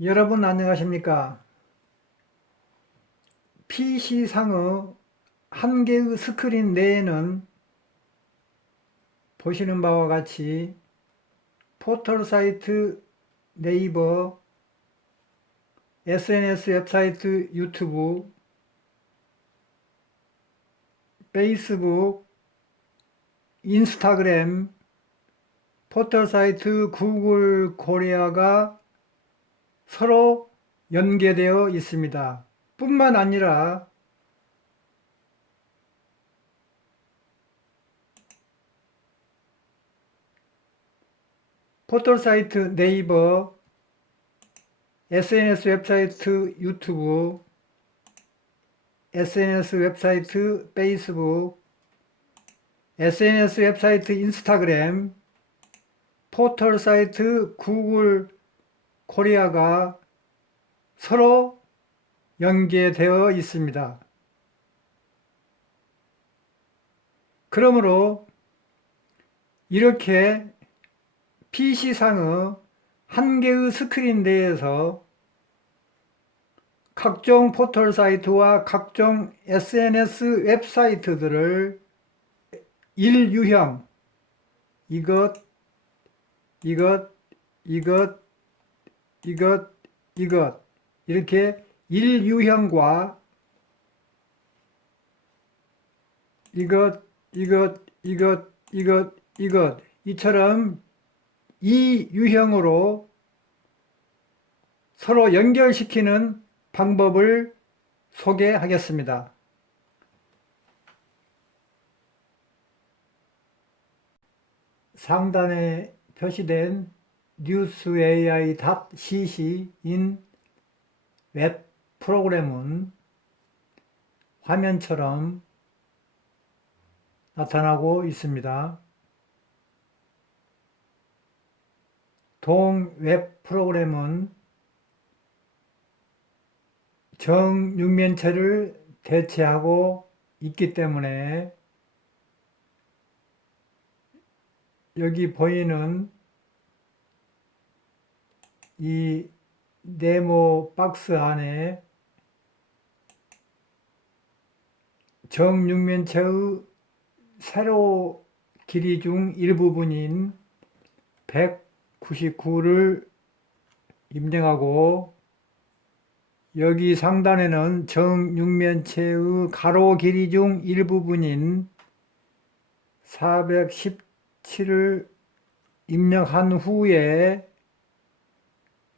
여러분 안녕하십니까? PC상의 한 개의 스크린 내에는 보시는 바와 같이 포털 사이트, 네이버, SNS 웹사이트, 유튜브, 페이스북, 인스타그램, 포털 사이트, 구글 코리아가 서로 연계되어 있습니다. 뿐만 아니라 포털 사이트, 네이버, SNS 웹사이트, 유튜브, SNS 웹사이트, 페이스북, SNS 웹사이트, 인스타그램, 포털 사이트, 구글 코리아가 서로 연계되어 있습니다. 그러므로 이렇게 PC상의 한 개의 스크린 내에서 각종 포털 사이트와 각종 SNS 웹사이트들을 일유형, 이것, 이것, 이것, 이것, 이것, 이렇게 일유형과 이것, 이처럼 이 유형으로 서로 연결시키는 방법을 소개하겠습니다. 상단에 표시된 newsai.cc인 웹 프로그램은 화면처럼 나타나고 있습니다. 동 웹 프로그램은 정육면체를 대체하고 있기 때문에 여기 보이는 이 네모 박스 안에 정육면체의 세로 길이 중 일부분인 199를 입력하고 여기 상단에는 정육면체의 가로 길이 중 일부분인 417을 입력한 후에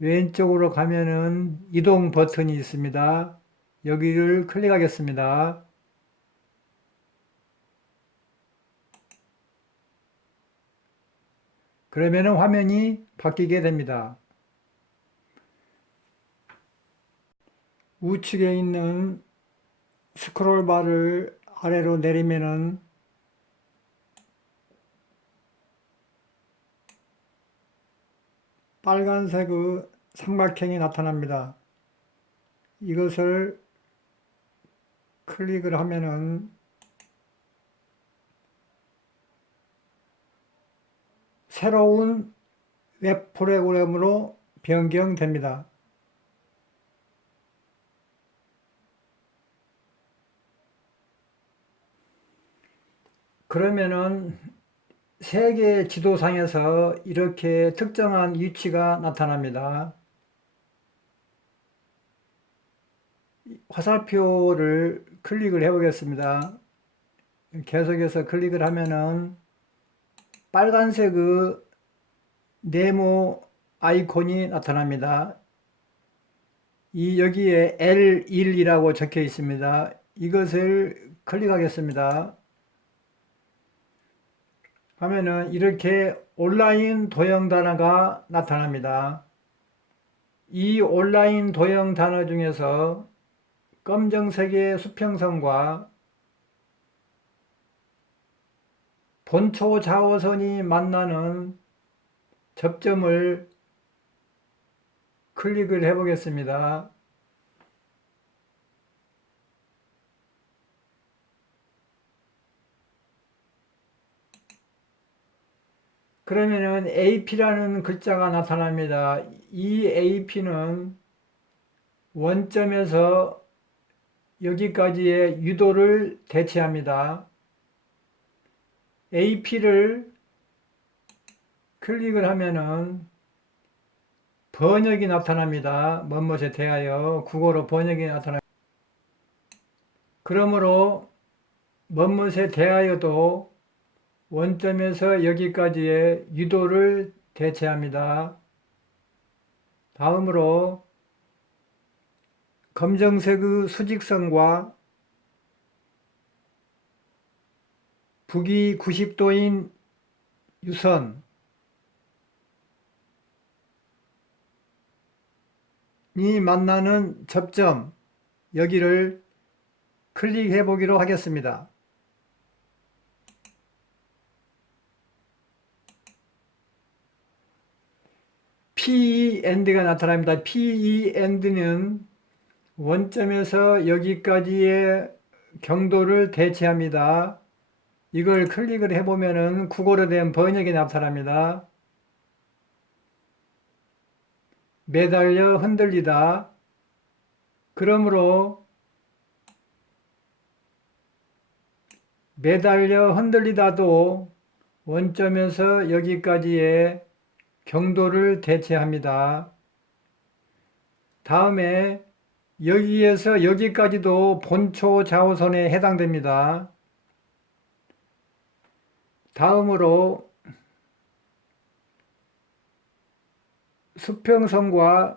왼쪽으로 가면은 이동 버튼이 있습니다. 여기를 클릭하겠습니다. 그러면은 화면이 바뀌게 됩니다. 우측에 있는 스크롤 바를 아래로 내리면은 빨간색의 삼각형이 나타납니다. 이것을 클릭을 하면은 새로운 웹 프로그램으로 변경됩니다. 그러면은 세계 지도상에서 이렇게 특정한 위치가 나타납니다. 화살표를 클릭을 해 보겠습니다. 계속해서 클릭을 하면은 빨간색의 네모 아이콘이 나타납니다. 여기에 L1이라고 적혀 있습니다. 이것을 클릭하겠습니다. 하면은 이렇게 온라인 도형 단어가 나타납니다. 이 온라인 도형 단어 중에서 검정색의 수평선과 본초 좌우선이 만나는 접점을 클릭을 해 보겠습니다. 그러면은 AP라는 글자가 나타납니다. 이 AP는 원점에서 여기까지의 유도를 대체합니다. AP를 클릭을 하면은 번역이 나타납니다. 뭐뭐에 대하여 국어로 번역이 나타납니다. 그러므로 뭐뭐에 대하여도 원점에서 여기까지의 유도를 대체합니다. 다음으로 검정색의 수직선과 북위 90도인 유선이 만나는 접점, 여기를 클릭해 보기로 하겠습니다. PEnd가 나타납니다. PEend는 원점에서 여기까지의 경도를 대체합니다. 이걸 클릭을 해보면은 국어로 된 번역이 나타납니다. 매달려 흔들리다. 그러므로 매달려 흔들리다도 원점에서 여기까지의 경도를 대체합니다. 다음에 여기에서 여기까지도 본초 좌우선에 해당됩니다. 다음으로 수평선과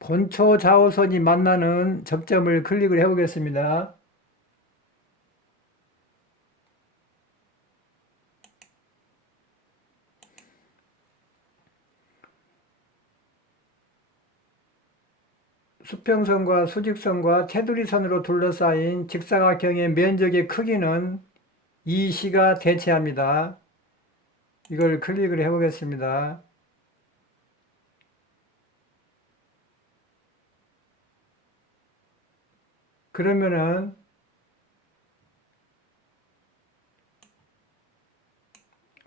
본초 좌우선이 만나는 접점을 클릭을 해 보겠습니다. 수평선과 수직선과 테두리선으로 둘러싸인 직사각형의 면적의 크기는 이 시가 대체합니다. 이걸 클릭을 해 보겠습니다. 그러면은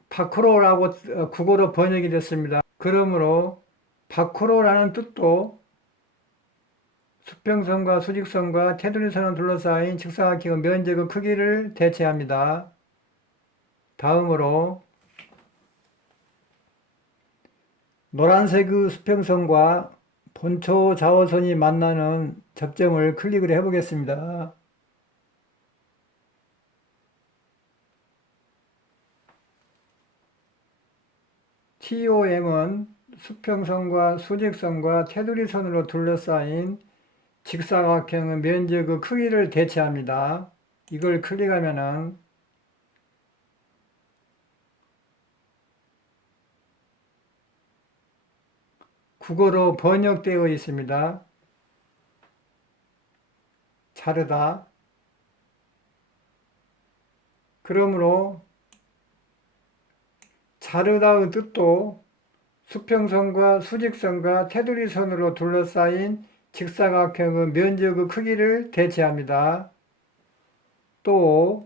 파크로라고 국어로 번역이 됐습니다. 그러므로 파크로라는 뜻도 수평선과 수직선과 테두리선을 둘러싸인 직사각형의 면적의 크기를 대체합니다. 다음으로 노란색의 수평선과 본초 좌우선이 만나는 접점을 클릭을 해 보겠습니다. TOM은 수평선과 수직선과 테두리선으로 둘러싸인 직사각형의 면적의 크기를 대체합니다. 이걸 클릭하면은 국어로 번역되어 있습니다. 자르다. 그러므로 자르다의 뜻도 수평선과 수직선과 테두리선으로 둘러싸인 직사각형의 면적의 크기를 대체합니다. 또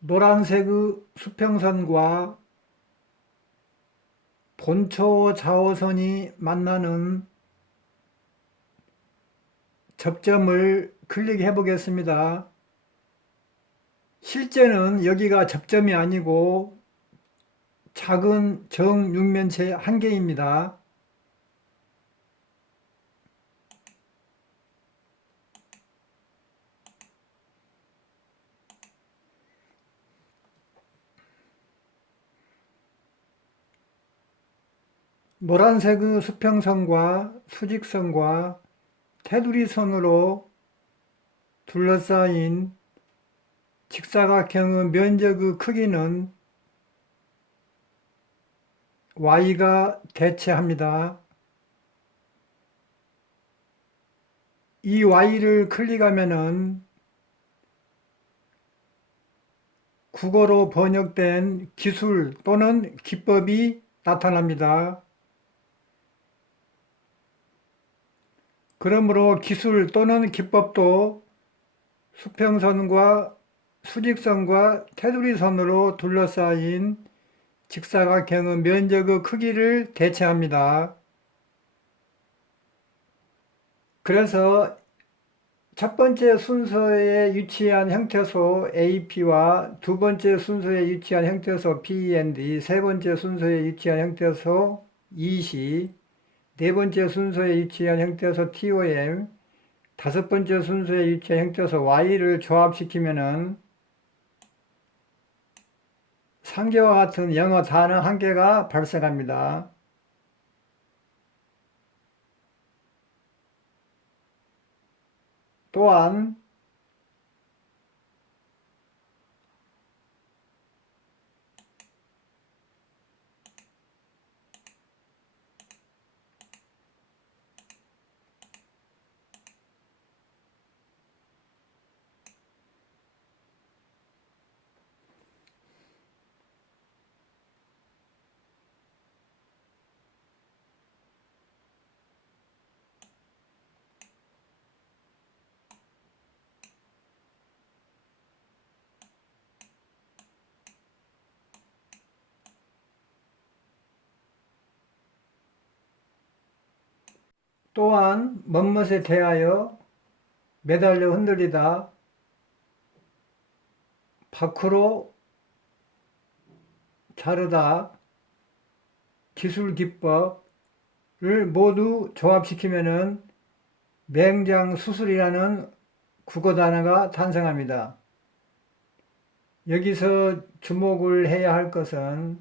노란색의 수평선과 본초 좌우선이 만나는 접점을 클릭해 보겠습니다. 실제는 여기가 접점이 아니고 작은 정육면체 한 개입니다. 노란색의 수평선과 수직선과 테두리선으로 둘러싸인 직사각형의 면적의 크기는 y가 대체합니다. 이 y를 클릭하면은 국어로 번역된 기술 또는 기법이 나타납니다. 그러므로 기술 또는 기법도 수평선과 수직선과 테두리선으로 둘러싸인 직사각형의 면적의 크기를 대체합니다. 그래서 첫 번째 순서에 위치한 형태소 AP와 두 번째 순서에 위치한 형태소 PND, 세 번째 순서에 위치한 형태소 EC, 네 번째 순서에 위치한 형태소 TOM, 다섯 번째 순서에 위치한 형태소 Y를 조합시키면은 상계와 같은 영어 단어 한 개가 발생합니다. 또한 멋멋에 대하여 매달려 흔들리다, 밖으로 자르다, 기술 기법을 모두 조합시키면은 맹장수술이라는 국어 단어가 탄생합니다. 여기서 주목을 해야 할 것은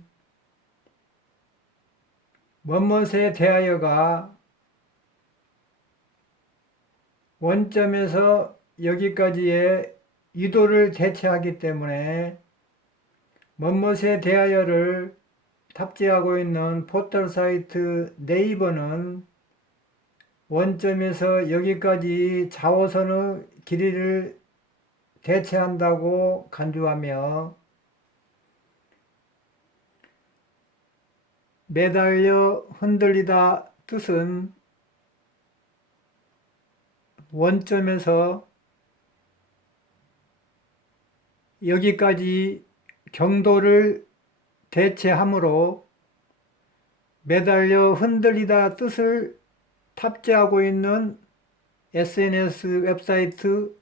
멋멋에 대하여가 원점에서 여기까지의 유도를 대체하기 때문에 멋멋에 대하여를 탑재하고 있는 포털 사이트 네이버는 원점에서 여기까지 자오선의 길이를 대체한다고 간주하며 매달려 흔들리다 뜻은 원점에서 여기까지 경도를 대체하므로 매달려 흔들리다 뜻을 탑재하고 있는 SNS 웹사이트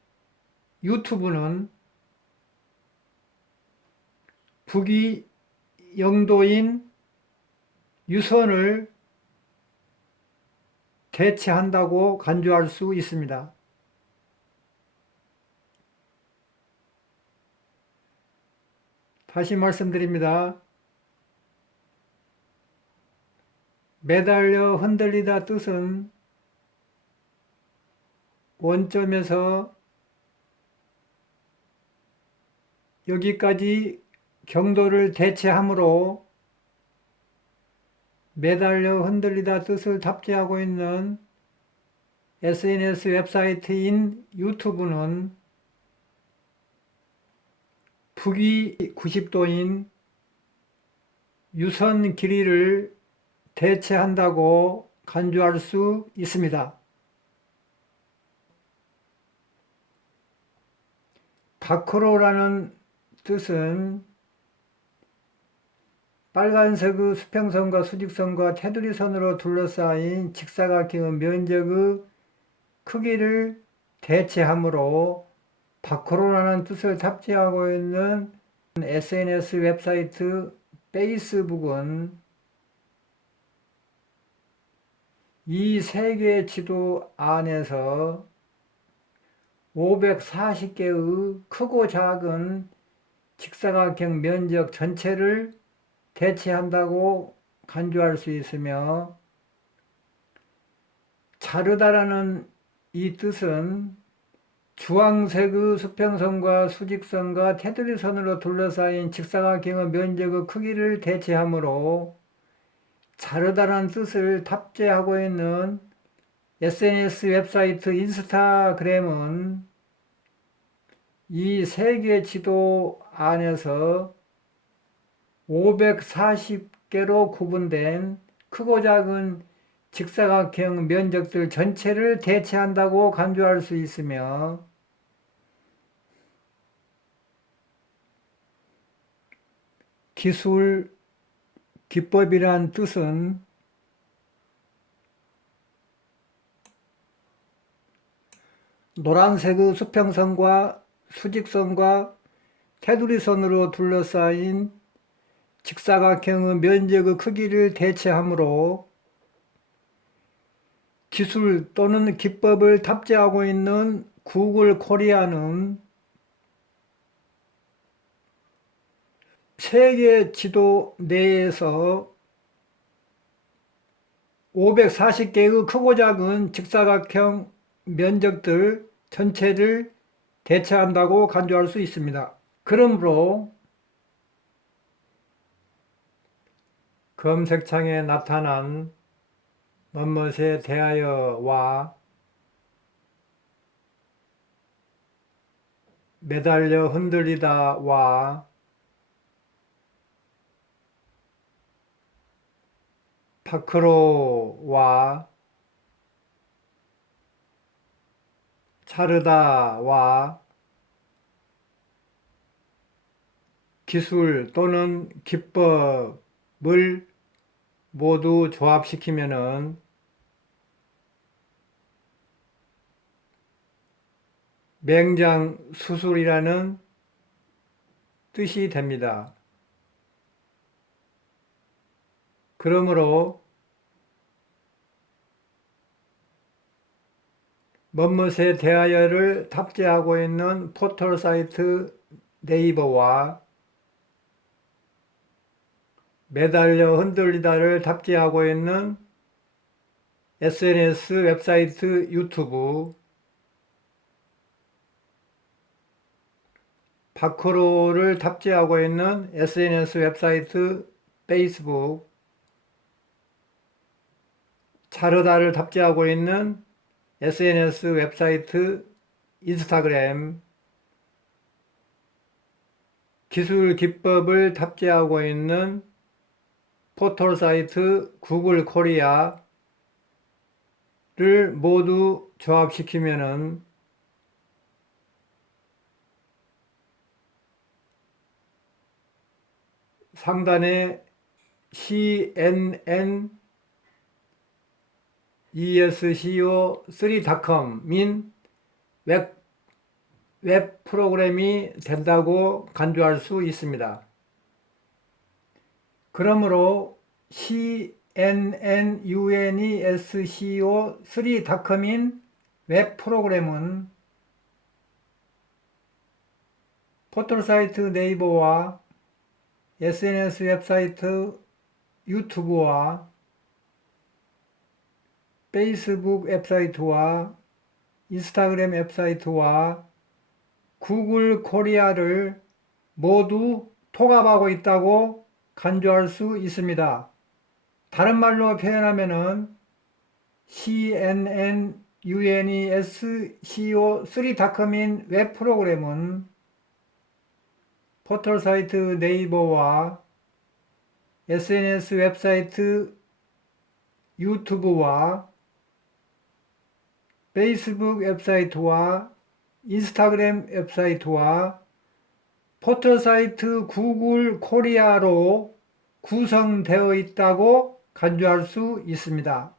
유튜브는 북위 영도인 유선을 대체한다고 간주할 수 있습니다. 다시 말씀드립니다. 매달려 흔들리다 뜻은 원점에서 여기까지 경도를 대체하므로 매달려 흔들리다 뜻을 탑재하고 있는 SNS 웹사이트인 유튜브는 북위 90도인 유선 길이를 대체한다고 간주할 수 있습니다. 밖으로라는 뜻은 빨간색의 수평선과 수직선과 테두리선으로 둘러싸인 직사각형의 면적의 크기를 대체하므로 밖으로라는 뜻을 탑재하고 있는 SNS 웹사이트 페이스북은 이 세계 지도 안에서 540개의 크고 작은 직사각형 면적 전체를 대체한다고 간주할 수 있으며 자르다라는 이 뜻은 주황색의 수평선과 수직선과 테두리선으로 둘러싸인 직사각형의 면적의 크기를 대체하므로 자르다라는 뜻을 탑재하고 있는 SNS 웹사이트 인스타그램은 이 세계 지도 안에서 540개로 구분된 크고 작은 직사각형 면적들 전체를 대체한다고 간주할 수 있으며 기술, 기법이란 뜻은 노란색의 수평선과 수직선과 테두리선으로 둘러싸인 직사각형의 면적의 크기를 대체하므로 기술 또는 기법을 탑재하고 있는 구글 코리아는 세계 지도 내에서 540개의 크고 작은 직사각형 면적들 전체를 대체한다고 간주할 수 있습니다. 그러므로 검색창에 나타난 뭐뭇에 대하여와 매달려 흔들리다와 파크로와 자르다와 기술 또는 기법을 모두 조합시키면은 맹장수술이라는 뜻이 됩니다. 그러므로 뭐뭇에 대하여를 탑재하고 있는 포털 사이트 네이버와 매달려 흔들리다를 탑재하고 있는 SNS 웹사이트 유튜브, 파크로를 탑재하고 있는 SNS 웹사이트 페이스북, 자르다를 탑재하고 있는 SNS 웹사이트 인스타그램, 기술 기법을 탑재하고 있는 포털 사이트 구글 코리아를 모두 조합시키면은 상단에 CNN ESCO3.com인 웹 프로그램이 된다고 간주할 수 있습니다. 그러므로 CNN UNESCO3.com인 웹 프로그램은 포털 사이트 네이버와 SNS 웹사이트 유튜브와 페이스북 웹사이트와 인스타그램 웹사이트와 구글 코리아를 모두 통합하고 있다고 간주할 수 있습니다. 다른 말로 표현하면은 CNN UNESCO3.com인 웹 프로그램은 포털 사이트 네이버와 SNS 웹사이트 유튜브와 페이스북 웹사이트와 인스타그램 웹사이트와 포털 사이트 구글 코리아로 구성되어 있다고 간주할 수 있습니다.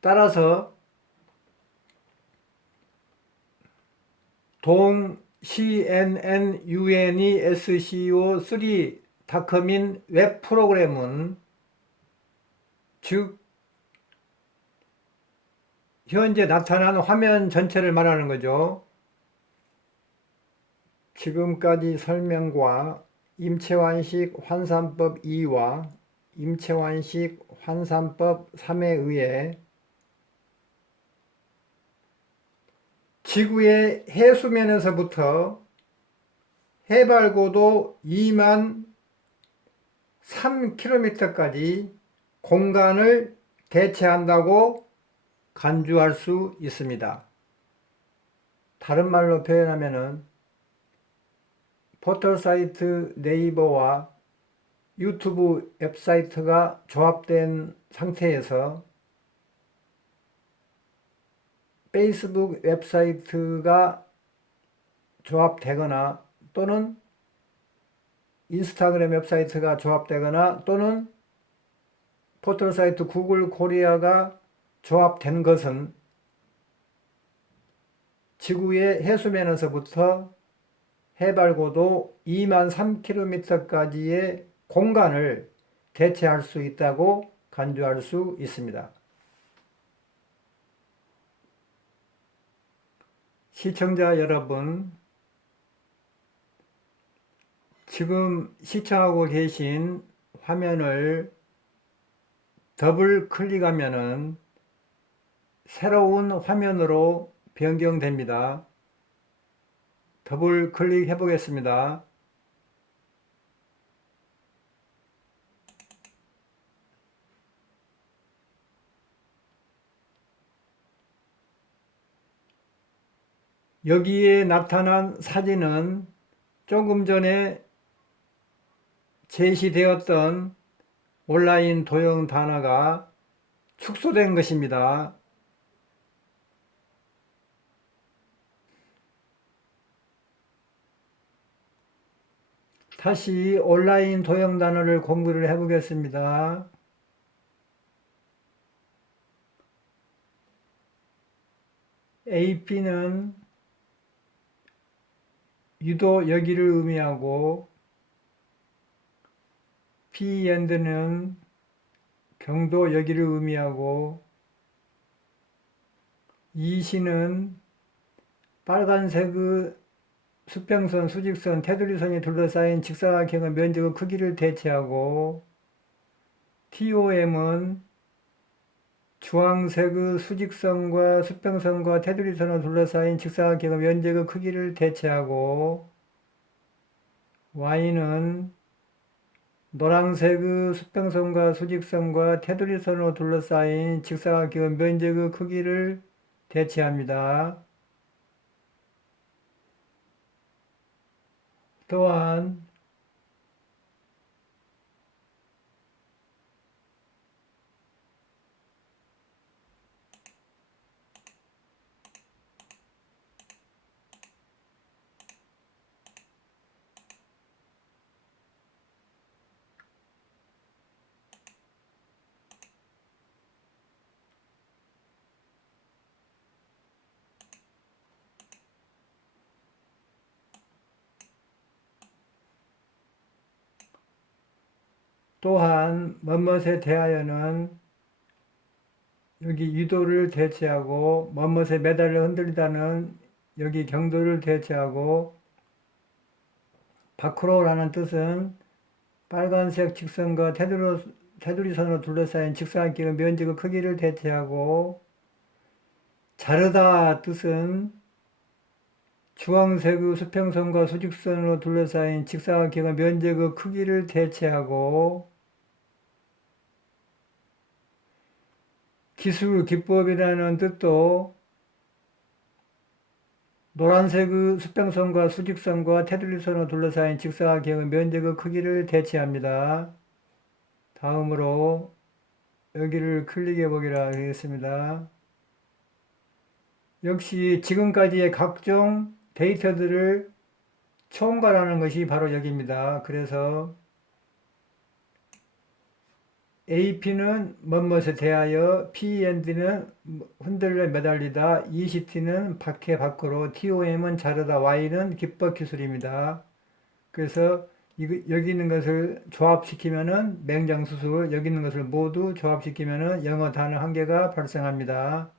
따라서 동 CNN UNESCO3.com인 웹 프로그램은 즉 현재 나타난 화면 전체를 말하는 거죠. 지금까지 설명과 임채완식 환산법 2와 임채완식 환산법 3에 의해 지구의 해수면에서부터 해발고도 2만 3km까지 공간을 대체한다고 간주할 수 있습니다. 다른 말로 표현하면은 포털 사이트 네이버와 유튜브 웹사이트가 조합된 상태에서 페이스북 웹사이트가 조합되거나 또는 인스타그램 웹사이트가 조합되거나 또는 포털사이트 구글 코리아가 조합된 것은 지구의 해수면에서부터 해발고도 2만 3km까지의 공간을 대체할 수 있다고 간주할 수 있습니다. 시청자 여러분, 지금 시청하고 계신 화면을 더블 클릭하면은 새로운 화면으로 변경됩니다. 더블 클릭해 보겠습니다. 여기에 나타난 사진은 조금 전에 제시되었던 온라인 도형 단어가 축소된 것입니다. 다시 온라인 도형 단어를 공부를 해 보겠습니다. AP는 유도 여기를 의미하고 P&D는 경도 여기를 의미하고 EC는 빨간색의 수평선, 수직선, 테두리선이 둘러싸인 직사각형의 면적의 크기를 대체하고 TOM은 주황색의 수직선과 수평선과 테두리선으로 둘러싸인 직사각형의 면적의 크기를 대체하고 Y는 노란색의 수평선과 수직선과 테두리선으로 둘러싸인 직사각형의 면적의 크기를 대체합니다. 또한 뭐뭇에 대하여는 여기 유도를 대체하고 뭐뭇에 매달려 흔들리다는 여기 경도를 대체하고 밖으로라는 뜻은 빨간색 직선과 테두리선으로 둘러싸인 직사각형의 면적의 크기를 대체하고 자르다 뜻은 주황색의 수평선과 수직선으로 둘러싸인 직사각형의 면적의 크기를 대체하고 기술, 기법이라는 뜻도 노란색의 수평선과 수직선과 테두리선으로 둘러싸인 직사각형의 면적의 크기를 대체합니다. 다음으로 여기를 클릭해 보기로 하겠습니다. 역시 지금까지의 각종 데이터들을 총괄하는 것이 바로 여기입니다. 그래서 AP는 뭐뭇에 대하여, P&D는 흔들려 매달리다, ECT는 밖으로, TOM은 자르다, Y는 기법 기술입니다. 그래서 여기 있는 것을 조합시키면은 맹장수술, 여기 있는 것을 모두 조합시키면은 영어 단어 한 개가 발생합니다.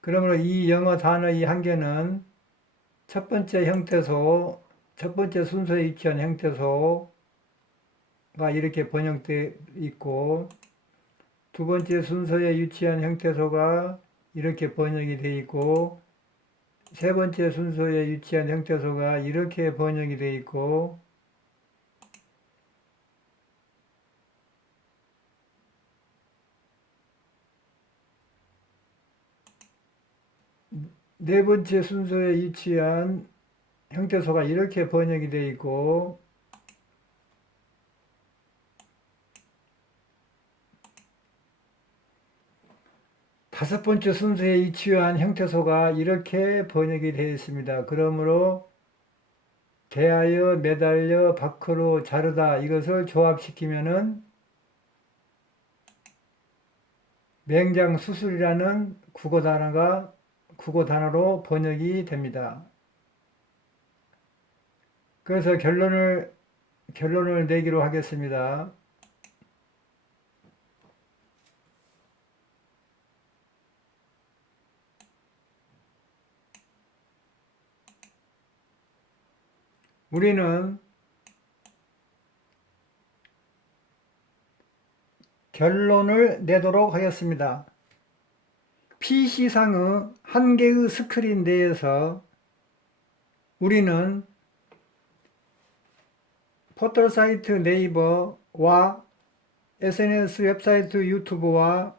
그러므로 이 영어 단어 이 한 개는 첫 번째 형태소, 첫 번째 순서에 위치한 형태소가 이렇게 번역되어 있고, 두 번째 순서에 위치한 형태소가 이렇게 번역이 되어 있고, 세 번째 순서에 위치한 형태소가 이렇게 번역이 되어 있고, 네 번째 순서에 위치한 형태소가 이렇게 번역이 되어 있고, 다섯 번째 순서에 위치한 형태소가 이렇게 번역이 되어 있습니다. 그러므로 대하여, 매달려, 밖으로 자르다 이것을 조합시키면은 맹장 수술이라는 국어 단어로 번역이 됩니다. 그래서 결론을 내기로 하겠습니다. 우리는 결론을 내도록 하겠습니다. PC상의 한 개의 스크린 내에서 우리는 포털사이트 네이버와 SNS 웹사이트 유튜브와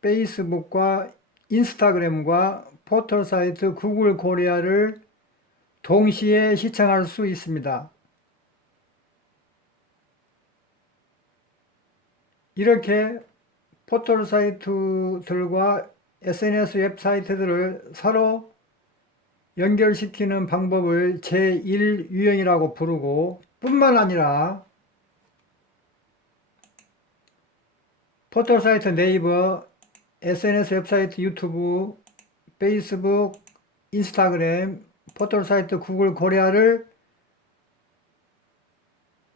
페이스북과 인스타그램과 포털사이트 구글 코리아를 동시에 시청할 수 있습니다. 이렇게 포털사이트들과 SNS 웹사이트들을 서로 연결시키는 방법을 제1유형이라고 부르고 뿐만 아니라 포털사이트 네이버, SNS 웹사이트 유튜브, 페이스북, 인스타그램, 포털사이트 구글 코리아를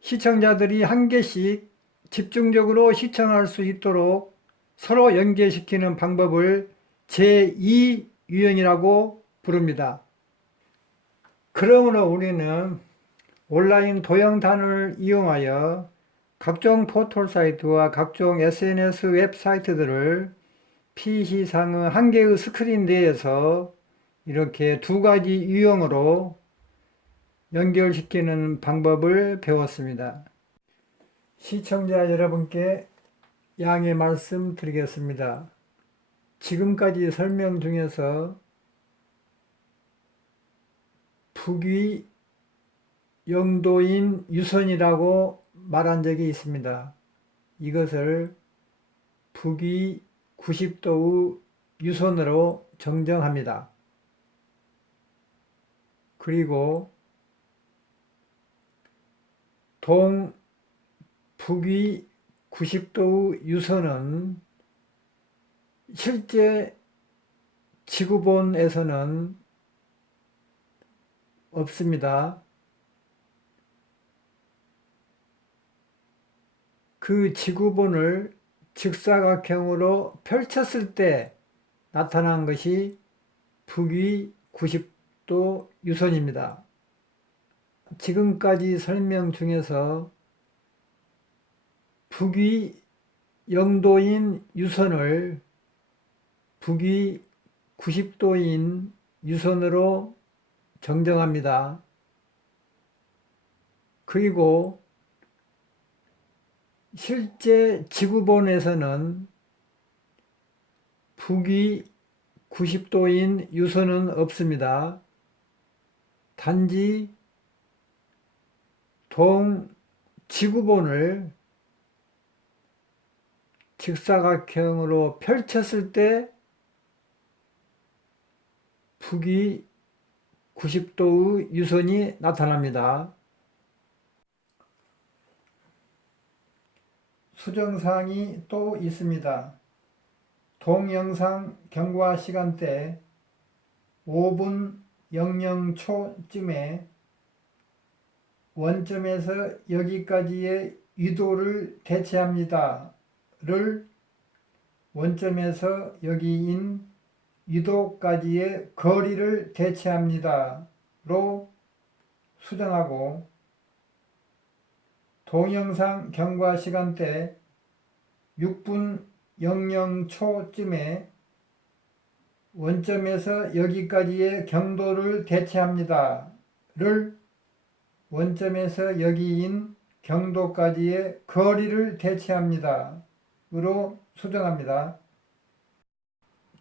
시청자들이 한 개씩 집중적으로 시청할 수 있도록 서로 연계시키는 방법을 제2유형이라고 부릅니다. 그러므로 우리는 온라인 동영단을 이용하여 각종 포털 사이트와 각종 SNS 웹사이트들을 PC상의 한 개의 스크린 내에서 이렇게 두 가지 유형으로 연결시키는 방법을 배웠습니다. 시청자 여러분께 양해 말씀드리겠습니다. 지금까지 설명 중에서 북위 영도인 유선이라고 말한 적이 있습니다. 이것을 북위 90도의 유선으로 정정합니다. 그리고 북위 90도의 유선은 실제 지구본에서는 없습니다. 그 지구본을 직사각형으로 펼쳤을 때 나타난 것이 북위 90도 유선입니다. 지금까지 설명 중에서 북위 영도인 유선을 북위 90도인 유선으로 정정합니다. 그리고 실제 지구본에서는 북위 90도인 유선은 없습니다. 단지 지구본을 직사각형으로 펼쳤을 때 북위 90도의 유선이 나타납니다. 수정사항이 또 있습니다. 동영상 경과 시간대 5분 00초쯤에 원점에서 여기까지의 유도를 대체합니다. 를 원점에서 여기인 유도까지의 거리를 대체합니다. 로 수정하고 동영상 경과 시간대 6분 00초쯤에 원점에서 여기까지의 경도를 대체합니다. 를 원점에서 여기인 경도까지의 거리를 대체합니다. 으로 수정합니다.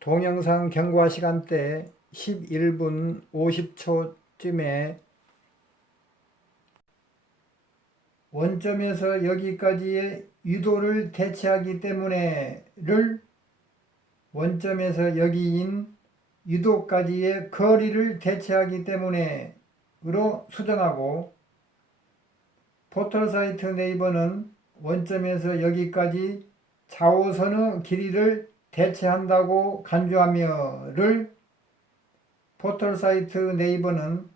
동영상 경과 시간대 11분 50초쯤에 원점에서 여기까지의 유도를 대체하기 때문에 를 원점에서 여기인 유도까지의 거리를 대체하기 때문에 으로 수정하고, 포털사이트 네이버는 원점에서 여기까지 좌우선의 길이를 대체한다고 간주하며를, 포털사이트 네이버는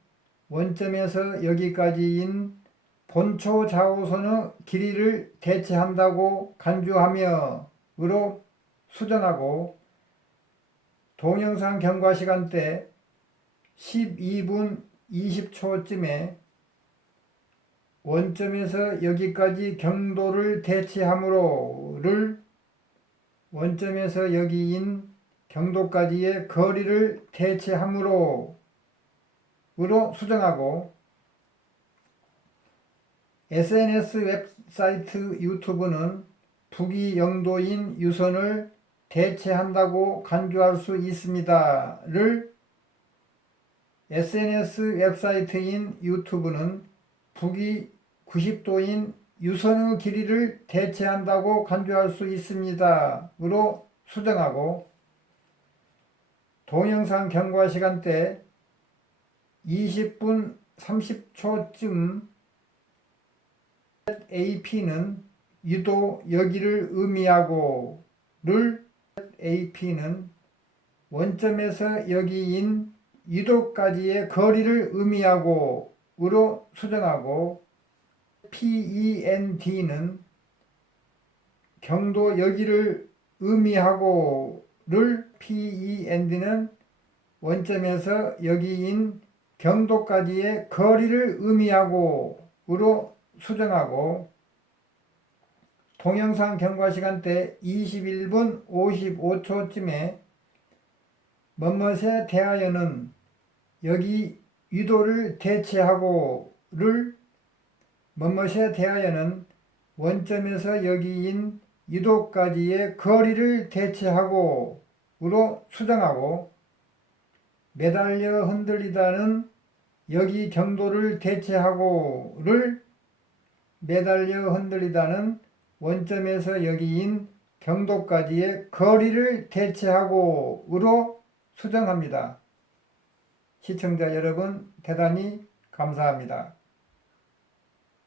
원점에서 여기까지인 본초 좌우선의 길이를 대체한다고 간주하며으로 수정하고, 동영상 경과 시간대 12분 20초쯤에 원점에서 여기까지 경도를 대체하므로를 원점에서 여기인 경도까지의 거리를 대체하므로으로 수정하고, SNS 웹사이트 유튜브는 북위 영도인 유선을 대체한다고 간주할 수 있습니다를, SNS 웹사이트인 유튜브는 북위 90도인 유선의 길이를 대체한다고 간주할 수 있습니다으로 수정하고, 동영상 경과 시간대 20분 30초쯤 AP는 유도 여기를 의미하고를, AP는 원점에서 여기인 유도까지의 거리를 의미하고 으로 수정하고, PEND는 경도 여기를 의미하고를, PEND는 원점에서 여기인 경도까지의 거리를 의미하고 으로 수정하고, 동영상 경과 시간대 21분 55초쯤에 뭐뭇에 대하여는 여기 유도를 대체하고를, 뭐뭇에 대하여는 원점에서 여기인 유도까지의 거리를 대체하고으로 수정하고, 매달려 흔들리다는 여기 경도를 대체하고를, 매달려 흔들리다는 원점에서 여기인 경도까지의 거리를 대체하고으로 수정합니다. 시청자 여러분, 대단히 감사합니다.